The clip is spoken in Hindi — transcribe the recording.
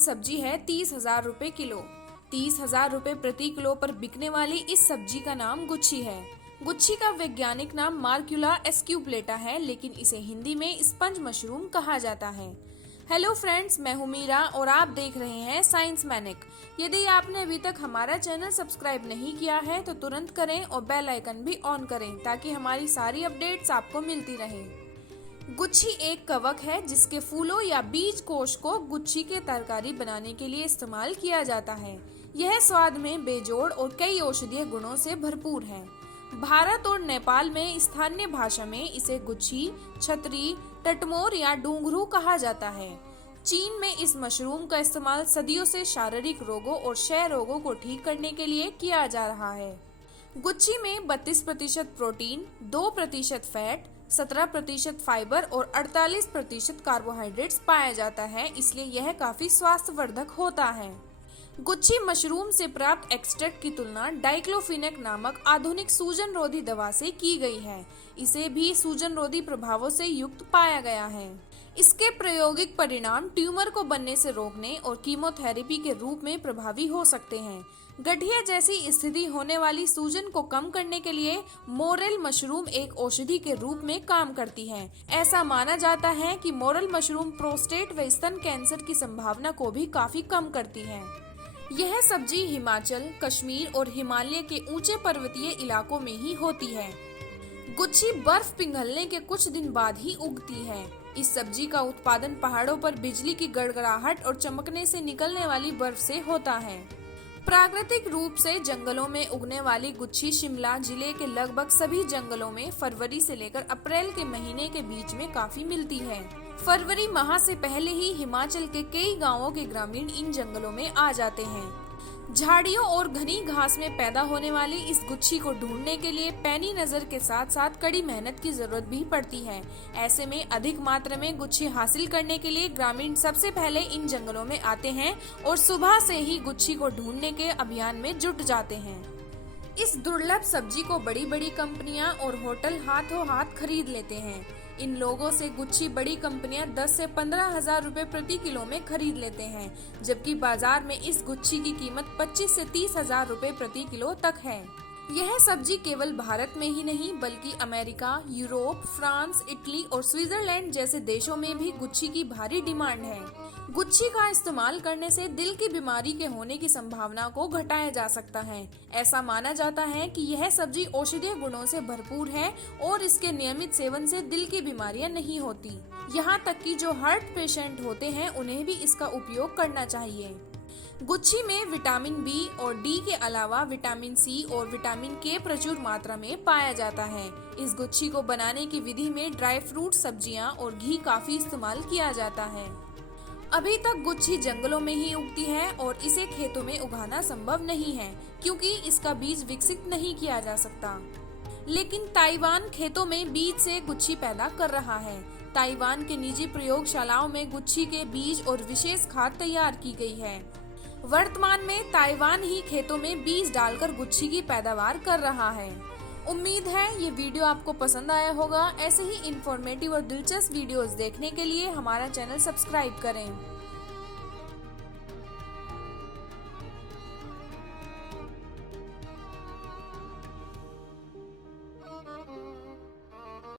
सब्जी है 30,000 रुपए किलो। 30,000 रुपए प्रति किलो पर बिकने वाली इस सब्जी का नाम गुच्छी है। गुच्छी का वैज्ञानिक नाम मार्क्यूला एस्क्यूप्लेटा है, लेकिन इसे हिंदी में स्पंज मशरूम कहा जाता है। हेलो फ्रेंड्स, मैं हूं मीरा और आप देख रहे हैं साइंस मैनिक। यदि आपने अभी तक हमारा चैनल सब्सक्राइब नहीं किया है तो तुरंत करें और बेल आइकन भी ऑन करें ताकि हमारी सारी अपडेट्स आपको मिलती रहें। गुच्छी एक कवक है जिसके फूलों या बीज कोश को गुच्छी के तरकारी बनाने के लिए इस्तेमाल किया जाता है। यह स्वाद में बेजोड़ और कई औषधीय गुणों से भरपूर है। भारत और नेपाल में स्थानीय भाषा में इसे गुच्छी, छतरी, टटमोर या डूंगरू कहा जाता है। चीन में इस मशरूम का इस्तेमाल सदियों से शारीरिक रोगों और क्षय रोगों को ठीक करने के लिए किया जा रहा है। गुच्छी में 32% प्रोटीन, 2% फैट, 17% फाइबर और 48% कार्बोहाइड्रेट्स पाया जाता है, इसलिए यह काफी स्वास्थ्यवर्धक होता है। गुच्छी मशरूम से प्राप्त एक्सट्रैक्ट की तुलना डाइक्लोफिनेक नामक आधुनिक सूजन रोधी दवा से की गई है। इसे भी सूजन रोधी प्रभावों से युक्त पाया गया है। इसके प्रायोगिक परिणाम ट्यूमर को बनने से रोकने और कीमोथेरेपी के रूप में प्रभावी हो सकते हैं। गठिया जैसी स्थिति होने वाली सूजन को कम करने के लिए मोरेल मशरूम एक औषधि के रूप में काम करती है। ऐसा माना जाता है कि मोरेल मशरूम प्रोस्टेट व स्तन कैंसर की संभावना को भी काफी कम करती है। यह सब्जी हिमाचल, कश्मीर और हिमालय के ऊंचे पर्वतीय इलाकों में ही होती है। गुच्छी बर्फ पिघलने के कुछ दिन बाद ही उगती है। इस सब्जी का उत्पादन पहाड़ों पर बिजली की गड़गड़ाहट और चमकने से निकलने वाली बर्फ से होता है। प्राकृतिक रूप से जंगलों में उगने वाली गुच्छी शिमला जिले के लगभग सभी जंगलों में फरवरी से लेकर अप्रैल के महीने के बीच में काफी मिलती है। फरवरी माह से पहले ही हिमाचल के कई गांवों के ग्रामीण इन जंगलों में आ जाते हैं। झाड़ियों और घनी घास में पैदा होने वाली इस गुच्छी को ढूंढने के लिए पैनी नजर के साथ साथ कड़ी मेहनत की जरूरत भी पड़ती है। ऐसे में अधिक मात्रा में गुच्छी हासिल करने के लिए ग्रामीण सबसे पहले इन जंगलों में आते हैं और सुबह से ही गुच्छी को ढूंढने के अभियान में जुट जाते हैं। इस दुर्लभ सब्जी को बड़ी बड़ी कंपनियां और होटल हाथों हाथ खरीद लेते हैं। इन लोगों से गुच्छी बड़ी कंपनियां 10 से 15,000 रुपए प्रति किलो में खरीद लेते हैं, जबकि बाजार में इस गुच्छी की कीमत 25 से 30,000 रुपए प्रति किलो तक है। यह सब्जी केवल भारत में ही नहीं बल्कि अमेरिका, यूरोप, फ्रांस, इटली और स्विट्जरलैंड जैसे देशों में भी गुच्छी की भारी डिमांड है। गुच्छी का इस्तेमाल करने से दिल की बीमारी के होने की संभावना को घटाया जा सकता है। ऐसा माना जाता है कि यह सब्जी औषधीय गुणों से भरपूर है और इसके नियमित सेवन से दिल की बीमारियां नहीं होती। यहाँ तक कि जो हार्ट पेशेंट होते हैं उन्हें भी इसका उपयोग करना चाहिए। गुच्छी में विटामिन बी और डी के अलावा विटामिन सी और विटामिन के प्रचुर मात्रा में पाया जाता है। इस गुच्छी को बनाने की विधि में ड्राई फ्रूट, सब्जियां और घी काफी इस्तेमाल किया जाता है। अभी तक गुच्छी जंगलों में ही उगती है और इसे खेतों में उगाना संभव नहीं है क्योंकि इसका बीज विकसित नहीं किया जा सकता। लेकिन ताइवान खेतों में बीज से गुच्छी पैदा कर रहा है। ताइवान के निजी प्रयोगशालाओं में गुच्छी के बीज और विशेष खाद तैयार की गई है। वर्तमान में ताइवान ही खेतों में बीज डालकर गुच्छी की पैदावार कर रहा है। उम्मीद है ये वीडियो आपको पसंद आया होगा। ऐसे ही इंफॉर्मेटिव और दिलचस्प वीडियोस देखने के लिए हमारा चैनल सब्सक्राइब करें।